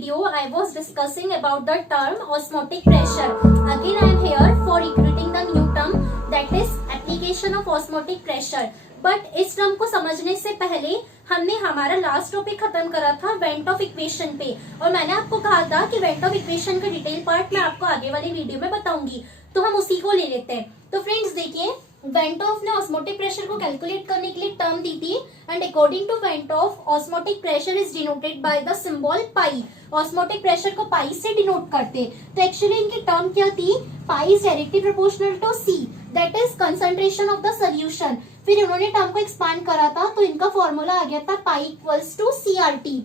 video, I was discussing about the term osmotic pressure. Again, I am here for recruiting the new term, that is application of osmotic pressure. But इस term को समझने से पहले हमने हमारा last topic खत्म करा था वेंट ऑफ इक्वेशन पे, और मैंने आपको कहा था कि वेंट ऑफ इक्वेशन का डिटेल पार्ट मैं आपको आगे वाली वीडियो में बताऊंगी, तो हम उसी को ले लेते हैं। तो फ्रेंड्स देखिए, वेंट ऑफ ने ऑस्मोटिक प्रेशर को कैलकुलेट करने के लिए टर्म दी थी, and according to Van't Hoff osmotic pressure is denoted by the symbol pi. Osmotic pressure को पाई से डिनोट करते, तो एक्चुअली इनकी टर्म क्या थी, pi is directly proportional to C, that is concentration of the solution. फिर उन्होंने term को एक्सपांड करा था, तो इनका फॉर्मूला आ गया था पाई इक्वल्स टू CRT।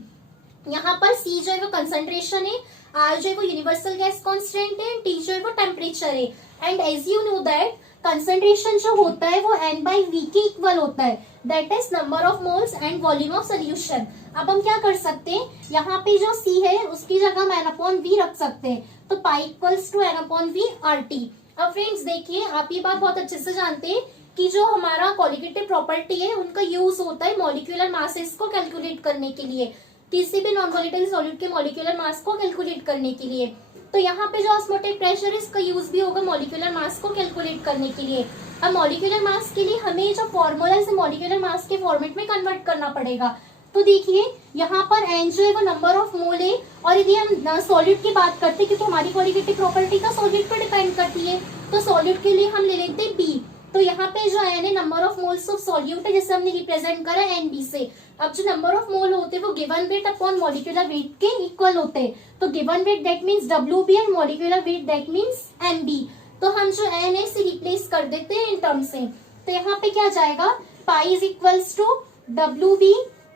यहाँ पर C जो है वो कंसंट्रेशन है, R जो है वो यूनिवर्सल गैस कांस्टेंट है, T जो है वो टेम्परेचर है। And as you know that concentration जो होता है वो N/V के इक्वल होता है, that is number of moles and volume of solution. अब हम क्या कर सकते हैं, यहाँ पे जो C है उसकी जगह हम N/V रख सकते हैं, तो pi equals to N/V RT। अब फ्रेंड्स देखिए, आप ये बात बहुत अच्छे से जानते हैं कि जो हमारा कोलिगेटिव प्रॉपर्टी है उनका यूज होता है मॉलिक्यूलर मासेस को कैलकुलेट करने के लिए, किसी भी नॉन वोलेटाइल सॉल्यूट के मॉलिक्यूलर मास को कैलकुलेट करने के लिए। तो यहाँ पे जो ऑस्मोटिक प्रेशर है इसका यूज भी होगा मॉलिक्यूलर मास को कैलकुलेट करने के लिए। अब मॉलिक्यूलर मास के लिए हमें जो फॉर्मूला है मॉलिक्यूलर मास के फॉर्मेट में कन्वर्ट करना पड़ेगा। तो देखिए यहाँ पर N जो है वो नंबर ऑफ मोल है, और यदि हम सॉल्यूट की बात करते हैं क्योंकि हमारी कोलिगेटिव प्रॉपर्टी का सॉल्यूट पर डिपेंड करती है, तो सॉल्यूट के लिए हम ले लेते हैं B। तो यहाँ पे जो N है number of moles of solute है, जिसे हमने रिप्रेजेंट करा NB से। अब जो नंबर ऑफ मोल होते हैं वो given weight upon molecular weight के इक्वल होते हैं, तो given weight that means WB and molecular weight that means MB। तो हम जो N है इसे रिप्लेस कर देते हैं इन टर्म से, तो यहाँ पे क्या जाएगा, pi is equals to WB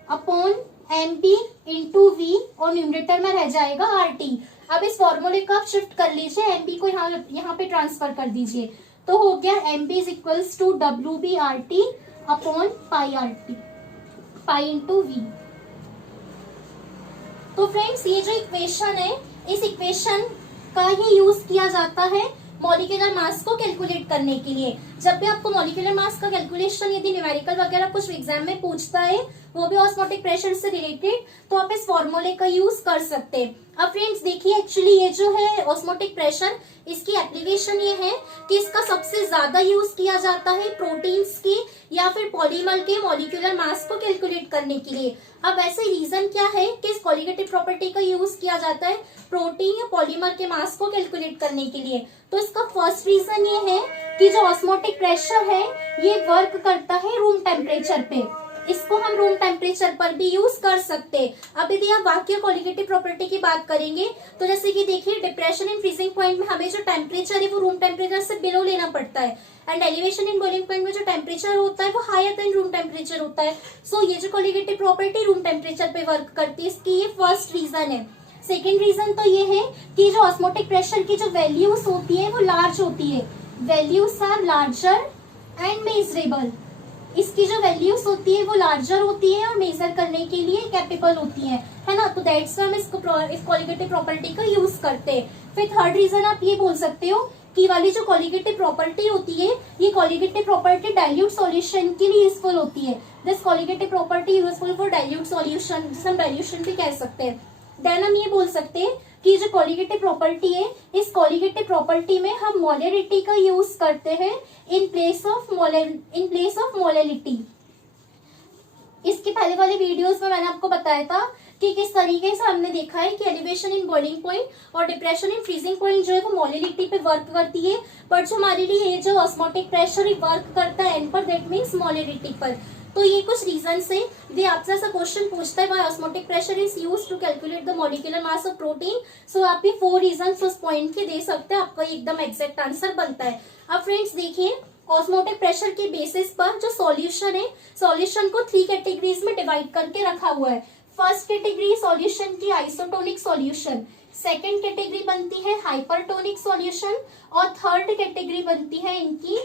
upon MB into V, और न्यूमरेटर में रह जाएगा RT। अब इस फॉर्मूले को आप शिफ्ट कर लीजिए, MB को यहाँ पे ट्रांसफर कर दीजिए, तो हो गया MB is equals to WB RT upon pi RT, pi into V। तो फ्रेंड्स ये जो इक्वेशन है, इस इक्वेशन का ही यूज किया जाता है मॉलिक्यूलर मास को कैलकुलेट करने के लिए। जब भी आपको मॉलिक्यूलर मास का कैलकुलेशन यदि न्यूमेरिकल वगैरह कुछ एग्जाम में पूछता है, वो भी ऑस्मोटिक प्रेशर से रिलेटेड, तो आप इस फॉर्मूले का यूज कर सकते हैं। अब फ्रेंड्स देखिए, एक्चुअली ये जो है ऑस्मोटिक प्रेशर, इसकी एप्लीकेशन ये है कि इसका सबसे ज्यादा यूज किया जाता है प्रोटीन्स के या फिर पॉलीमर के मॉलिक्यूलर मास को कैलकुलेट करने के लिए। अब ऐसे रीजन क्या है कि इस कोलिगेटिव प्रॉपर्टी का यूज किया जाता है प्रोटीन या पॉलीमर के मास को कैलकुलेट करने के लिए। तो इसका फर्स्ट रीजन ये है कि जो ऑस्मोटिक प्रेशर है ये वर्क करता है रूम टेम्परेचर पे, इसको हम रूम टेम्परेचर पर भी यूज कर सकते हैं। अब यदि आप वाक्य कोलिगेटिव प्रॉपर्टी की बात करेंगे, तो जैसे कि देखिए, डिप्रेशन इन फ्रीजिंग पॉइंट में हमें जो टेम्परेचर है वो रूम टेम्परेचर से बिलो लेना पड़ता है, and elevation in boiling point में जो टेम्परेचर होता है वो हायर देन रूम टेम्परेचर होता है। सो ये जो कोलिगेटिव प्रॉपर्टी रूम टेम्परेचर पे वर्क करती है, इसकी ये फर्स्ट रीजन है। सेकेंड रीजन तो ये है कि जो ऑस्मोटिक प्रेशर की जो वैल्यूज होती है वो लार्ज होती है, values are larger and measurable. इसकी जो वैल्यूज होती है वो लार्जर होती है और मेजर करने के लिए कैपेबल होती है ना, तो दैट्स व्हाई हम इस कोलिगेटिव प्रॉपर्टी का यूज करते हैं। फिर थर्ड रीजन आप ये बोल सकते हो कि वाली जो कोलिगेटिव प्रॉपर्टी होती है, ये कोलिगेटिव प्रॉपर्टी डाइल्यूट सॉल्यूशन के लिए यूजफुल होती है। This colligative property useful for dilute solution, जिसे हम डाइल्यूशन भी कह सकते हैं। देन हम ये बोल सकते हैं कि जो कोलिगेटिव प्रॉपर्टी है, इस कोलिगेटिव प्रॉपर्टी में हम मोलरिटी का यूज करते हैं इन प्लेस ऑफ मोलरिटी। इसके पहले वाले वीडियोस में मैंने आपको बताया था कि किस तरीके से हमने देखा है कि एलिवेशन इन बॉइलिंग पॉइंट और डिप्रेशन इन फ्रीजिंग पॉइंट जो है वो मोलरिटी पे वर्क करती है, बट जो हमारे लिए ये जो ऑस्मोटिक प्रेशर वर्क करता है N पर, दैट मीन्स मोलरिटी पर। तो ये कुछ रीजन से यदि आपसे ऐसा क्वेश्चन पूछता है why osmotic pressure is used to calculate the molecular mass of protein, so आप ये 4 रीजन उस पॉइंट के दे सकते हैं, आपका एकदम एग्जैक्ट आंसर बनता है। अब फ्रेंड्स देखिए, ऑस्मोटिक प्रेशर के बेसिस पर जो सॉल्यूशन है, सॉल्यूशन को 3 कैटेगरीज में डिवाइड करके रखा हुआ है। फर्स्ट कैटेगरी सॉल्यूशन की आइसोटोनिक सॉल्यूशन, सेकंड कैटेगरी बनती है हाइपरटोनिक सॉल्यूशन, और थर्ड कैटेगरी बनती है इनकी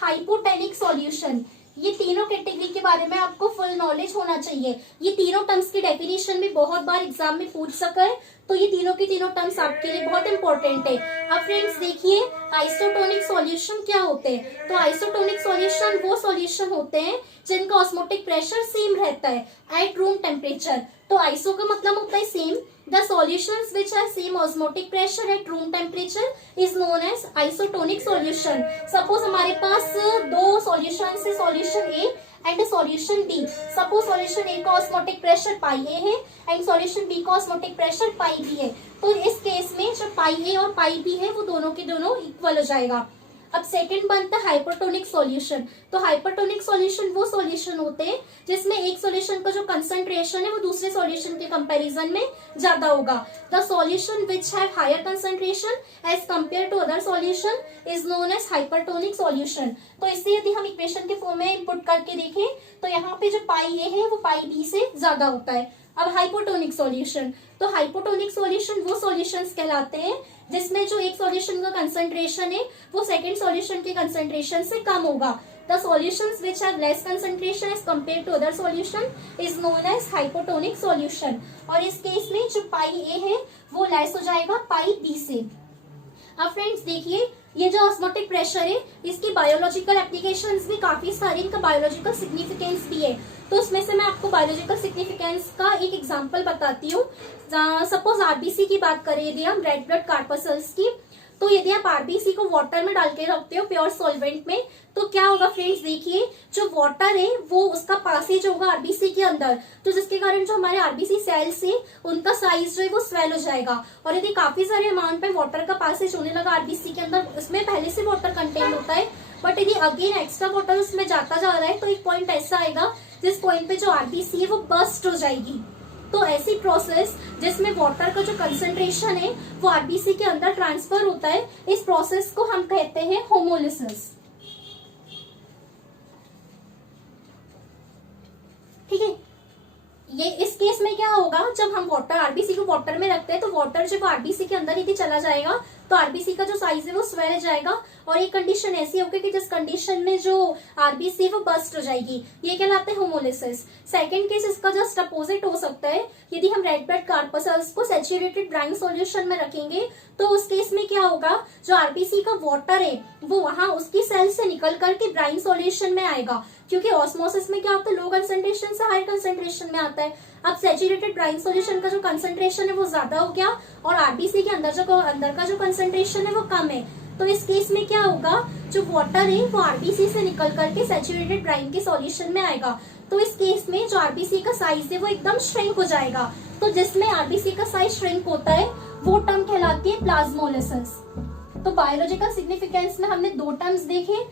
हाइपोटेनिक सॉल्यूशन। ये तीनों कैटेगरी के बारे में आपको फुल नॉलेज होना चाहिए। ये तीनों टर्म्स की डेफिनेशन भी बहुत बार एग्जाम में पूछ सका है, तो ये तीनों की तीनों टर्म्स आपके लिए बहुत इंपॉर्टेंट है। अब फ्रेंड्स देखिए, आइसोटोनिक सॉल्यूशन क्या होते हैं, तो आइसोटोनिक सॉल्यूशन वो सॉल्यूशन होते हैं जिनका ऑस्मोटिक प्रेशर सेम रहता है एट रूम टेम्परेचर। तो आइसो का मतलब होता है same. The solutions which have same osmotic pressure at room temperature is known as isotonic solution. Suppose हमारे पास दो सॉल्यूशन है, solution A and solution B. Suppose solution A का ऑस्मोटिक प्रेशर पाई ए है एंड सॉल्यूशन बी का osmotic pressure pi B है। तो इस केस में जो पाई ए और पाई बी है वो दोनों के दोनों इक्वल हो जाएगा। अब सेकंड बनता है हाइपरटोनिक सॉल्यूशन। तो हाइपरटोनिक सॉल्यूशन वो सॉल्यूशन होते हैं जिसमें एक सॉल्यूशन का जो कंसंट्रेशन है वो दूसरे सॉल्यूशन के कंपैरिजन में ज्यादा होगा। The solution which have higher concentration as compare to other solution is known as hypertonic solution. तो इससे यदि हम इक्वेशन के फॉर्म में इनपुट करके देखें तो यहाँ पे जो पाई ए है वो पाई बी से ज्यादा होता है। अब हाइपोटोनिक सॉल्यूशन, तो हाइपोटोनिक सॉल्यूशन वो सॉल्यूशंस कहलाते हैं जिसमें जो एक सॉल्यूशन का कंसंट्रेशन है वो सेकंड सॉल्यूशन के कंसंट्रेशन से कम होगा। The solutions which have less concentration as compare to other solution is known as hypotonic solution. और इस केस में जो पाई ए है वो लेस हो जाएगा पाई बी से। अब फ्रेंड्स देखिए, ये जो ऑस्मोटिक प्रेशर है इसकी बायोलॉजिकल एप्लीकेशंस भी काफी सारी, इनका बायोलॉजिकल सिग्निफिकेंस भी है। तो उसमें से मैं आपको बायोलॉजिकल सिग्निफिकेंस का एक एग्जांपल बताती हूँ। सपोज आरबीसी की बात करें यदि हम, रेड ब्लड कार्पसल्स की, तो यदि आप आरबीसी को वाटर में डाल के रखते हो प्योर सॉल्वेंट में तो क्या होगा फ्रेंड्स, देखिए जो वाटर है वो उसका पासेज होगा आरबीसी के अंदर, तो जिसके कारण जो हमारे आरबीसी सेल्स है उनका साइज जो है वो स्वेल हो जाएगा। और यदि काफी सारे अमाउंट में वाटर का पासेज होने लगा आरबीसी के अंदर, उसमें पहले से वाटर कंटेन होता है, बट यदि अगेन एक्स्ट्रा वाटर उसमें जाता जा रहा है तो एक पॉइंट ऐसा आएगा जिस पॉइंट पे जो आरबीसी है वो बर्स्ट हो जाएगी। तो ऐसी प्रोसेस जिसमें वाटर का जो कंसंट्रेशन है वो आरबीसी के अंदर ट्रांसफर होता है, इस प्रोसेस को हम कहते हैं होमोलिसिस। ठीक है, ये इस केस में क्या होगा, जब हम वाटर आरबीसी को वाटर में रखते हैं तो वाटर जब आरबीसी के अंदर यदि चला जाएगा तो आरबीसी का जो साइज है वो स्वेल जाएगा और एक कंडीशन ऐसी होगी कि जिस कंडीशन में जो आरबीसी वो बस्ट हो जाएगी, ये कहलाता है होमोलिसिस। सेकंड केस इसका जस्ट अपोजिट हो सकता है, यदि हम रेड ब्लड कार्पसल्स को सैचुरेटेड ब्राइन सॉल्यूशन में रखेंगे तो उस केस में क्या होगा, जो आरबीसी का वाटर है वो वहां उसकी सेल से निकल करके ब्राइन सॉल्यूशन में आएगा, क्योंकि ऑस्मोसिस में क्या होता है, लो कंसंट्रेशन से हाई कंसंट्रेशन में आता है। अब सैचुरेटेड ब्राइन सॉल्यूशन का जो कंसंट्रेशन है वो ज्यादा हो गया और आरबीसी के अंदर का जो कंसंट्रेशन है वो कम है, तो इस केस में क्या होगा, जो वाटर है वो आरबीसी से निकल करके सैचुरेटेड ब्राइन के सॉल्यूशन में आएगा। तो इस केस में जो आरबीसी का साइज है वो एकदम श्रिंक हो जाएगा। तो जिसमें आरबीसी का साइज श्रिंक होता है वो टर्म कहलाती है प्लाज्मोलिसिस। तो बायोलॉजिकल सिग्निफिकेंस में हमने दो टर्म्स देखे,